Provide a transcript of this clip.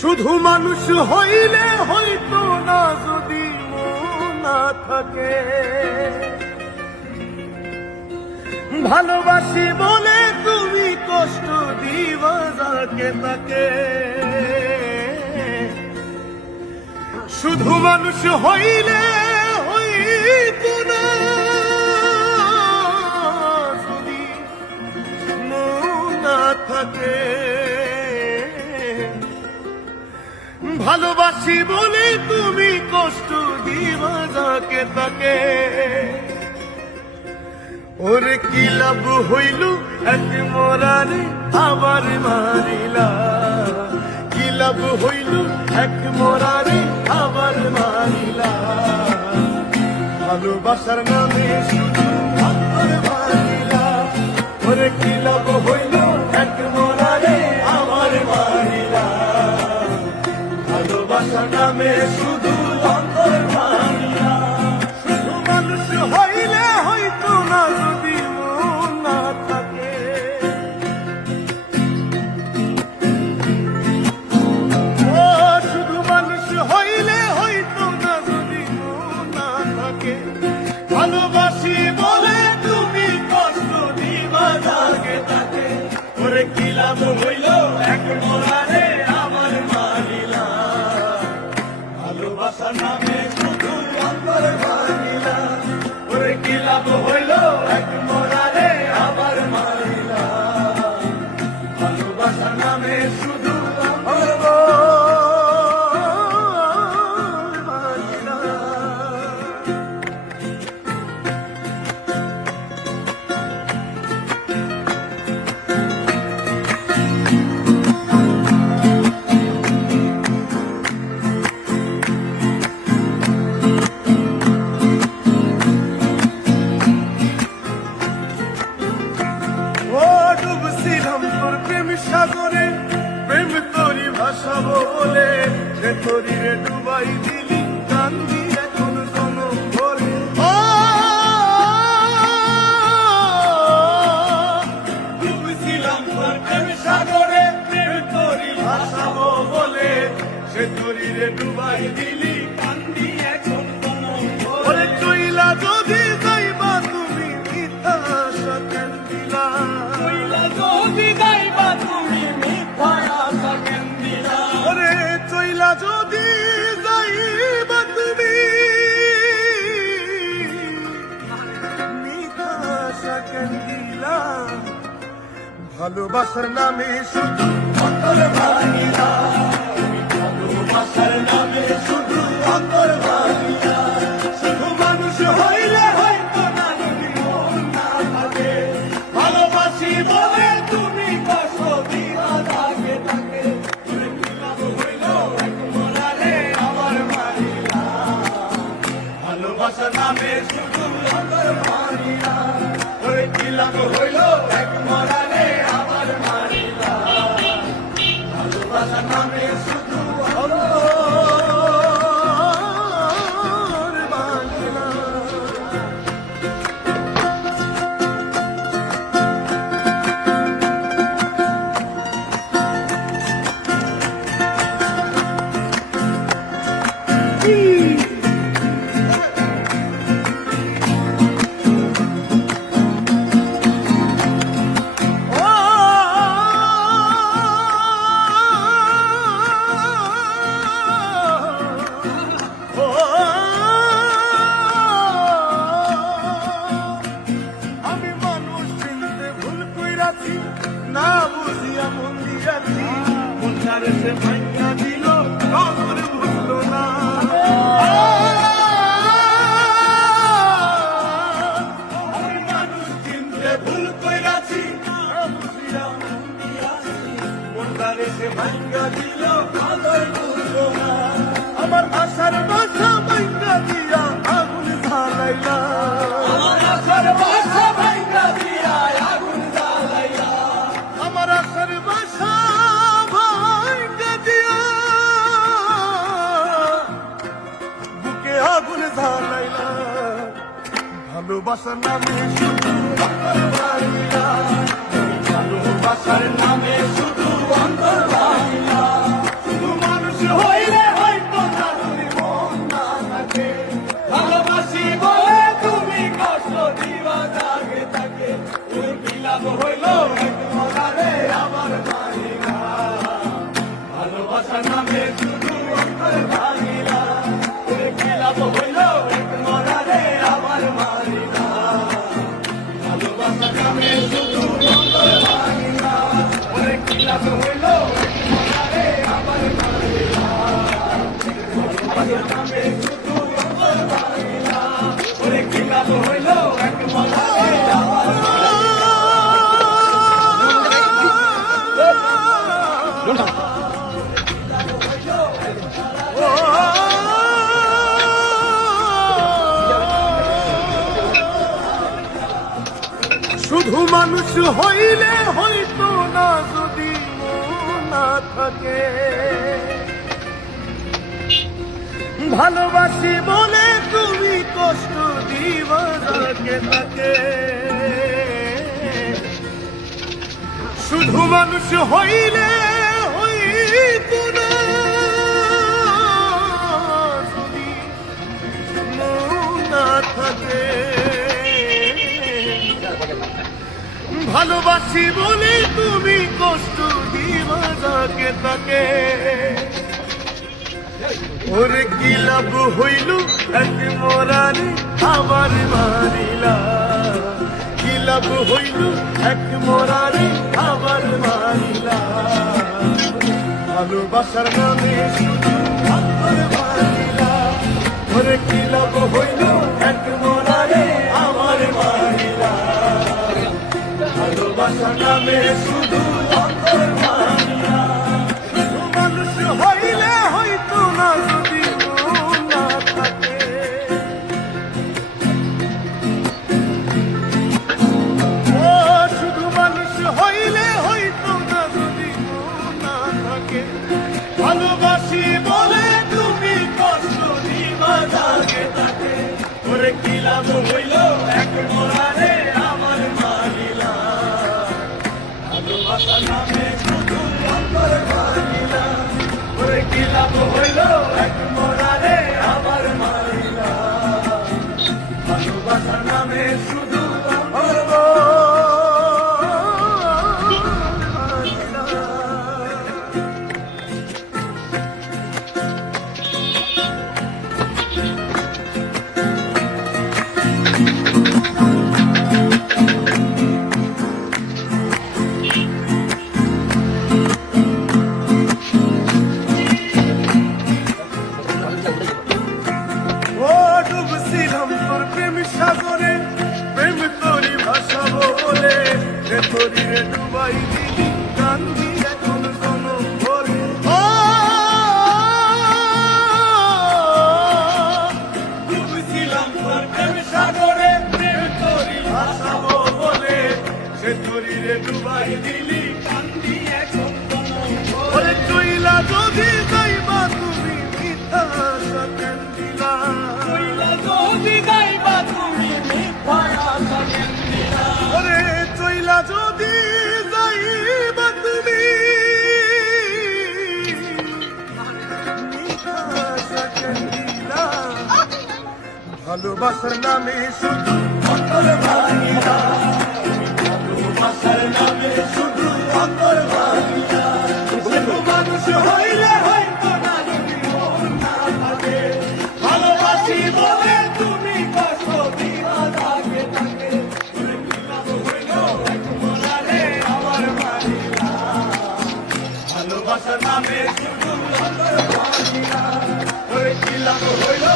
শুধু মানুষ হইলে হইতো না যদি মন না থাকে, ভালোবাসি বলে তুমি কষ্ট দিবা যাকে তাকে। শুধু মানুষ হইলে হইতো না যদি মন না থাকে, ভালোবাসি বলে তুমি কষ্ট দিবা যাকে তাকে। ওরে কি লাভ হইল এক মরারে আবার মারিলা, কি লাভ হইল এক মরারে আবার মারিলা। ভালোবাসার নামে শুধু আবার মারিলা, ওরে কি লাভ হইল এক মরারে আবার মারিলা। ভালোবাসার নামে শুধু অন্তর মারিলা। শুধু মানুষ হইলে হইতো না যদি মন না থাকে, ও শুধু মানুষ হইলে হইতো না যদি মন না থাকে। ভালোবাসি বলে তুমি কষ্ট দিবা যাকে তাকে, ওরে কি লাভ হইল এক মরারে আবার মারিলা। ভালোবাসার নামে শুধু অন্তর মারিলা, ওরে কি লাভ হইল এক মরারে আবার মারিলা। ভালোবাসার নামে শুধু অন্তর মারিলা। ডুবছিলাম তোর প্রেম সাগরে, প্রেম তোরি ভাষা বলে, সে তোরি রে ডুবাই দিলি কান্দি এখন জনম ভরে। ডুবছিলাম তোর প্রেম সাগরে, প্রেম তোরি ভাষা বলে, সে তোরি রে ডুবাই দিলি কান্দি এখন জনম ভরে। চইলা যদি যাইবা তুমি মিথ্যা আশা কেন দিলা, যদি যাইবা তুমি মিথ্যা আশা কেন দিলা। ওরে চইলা যদি যাইবা তুমি মিথ্যা আশা কেন দিলা। ভালোবাসার নামে শুধু অন্তর ভাঙিলা, ভালোবাসার নামে শুধু অন্তর ভাঙিলা। শুধু মানুষ হইলে হয়তো না যদি মন না থাকে, ভালোবাসি বলে তুমি কষ্ট দিবা যাকে তাকে। ওরে কি লাভ হইল এক মরারে আবার মারিলা। ভালোবাসার নামে শুধু অন্তর মারিলা, ওরে কি লাভ হইল এক মরারে আবার মারিলা। ভালোবাসার নামে শুধু অন্তর মারিলা। আমি মানুষ চিনতে ভুল কইরাছি, না বুঝিয়া মন দিয়াছি, মনটারে সে ভাঙা দিল খবর বুঝলো না। আমি মানুষ চিনতে ভুল কইরাছি, না বুঝিয়া মন দিয়াছি, মনটারে সে ভাঙা দিল খবর বুঝলো না। আমার আশার বাসা ভাঙা দিয়া আগুন জ্বালাইলা, আমার আশার বাসা ভাঙা দিয়া আগুন জ্বালাইলা। আমার আশার বাসা ভাঙা দিয়া বুকে আগুন জ্বালাইলা। ভালোবাসার নামে শুধু অন্তর মারিলা, ভালোবাসার নামে শুধু অন্তর মারিলা। শুধু শুধু মানুষ হইলে হইতো না যদি মন না থাকে, ভালোবাসি বলে তুমি কষ্ট দিবা যাকে তাকে। শুধু মানুষ হইলে হইতো না যদি মন না থাকে, ভালোবাসি বলে তুমি কষ্ট দিবা যাকে তাকে। ওরে কি লাভ হইল এক মরারে আবার মারিলা, কি লাভ হইল এক মরারে আবার মারিলা। ভালোবাসার নামে শুধু আবার মারিলা, ওরে কি লাভ হইল এক মরারে আবার মারিলা। ভালোবাসার নামে শুধু আবার মারিলা। শুধু মানুষ হইলে হইতো না যদি মন না থাকে, ও শুধু মানুষ হইলে হইতো না যদি মন না থাকে। ভালোবাসি বলে তুমি কষ্ট দিবা যাকে তাকে, ওরে কি লাভ হইল এক মরারে আমার মারিলা। ভালোবাসার নামে শুধু অন্তর মারিলা, ওরে কি লাভ হইল এক মরারে আমার মারিলা। ভালোবাসার নামে শুধু অন্তর মারিলা। ও ডুবছিলাম তোর প্রেম সাগরে, প্রেম তোরি ভাসাবো বলে, এ তোরি রে ডুবাই দিলি কান্দি এখন কোন ভরে। ও ডুবছিলাম তোর প্রেম সাগরে, প্রেম তোরি ভাসাবো বলে, সে তোরি রে ডুবাই দিলি কান্দি এখন কোন ভরে। চইলা যদি যাইবা তুমি মিথ্যা আশা কেন দিলা, চইলা যদি যাইবা তুমি মিথ্যা আশা কেন দিলা। ওরে চইলা যদি যাইবা তুমি মিথ্যা আশা কেন দিলা। ভালোবাসার নামে শুধু অন্তর ভাঙিলা, ভালোবাসার নামে শুধু অন্তর ভাঙিলা। শুধু মানুষ হইলে হইতো না যদি মন না থাকে, ভালোবাসি বলে তুমি কষ্ট দিবা যাকে তাকে। ওরে কি লাভ হইল এক মরারে আমার মারিলা। ভালোবাসার নামে শুধু অন্তর ভাঙিলা, ওরে কি লাভ হইল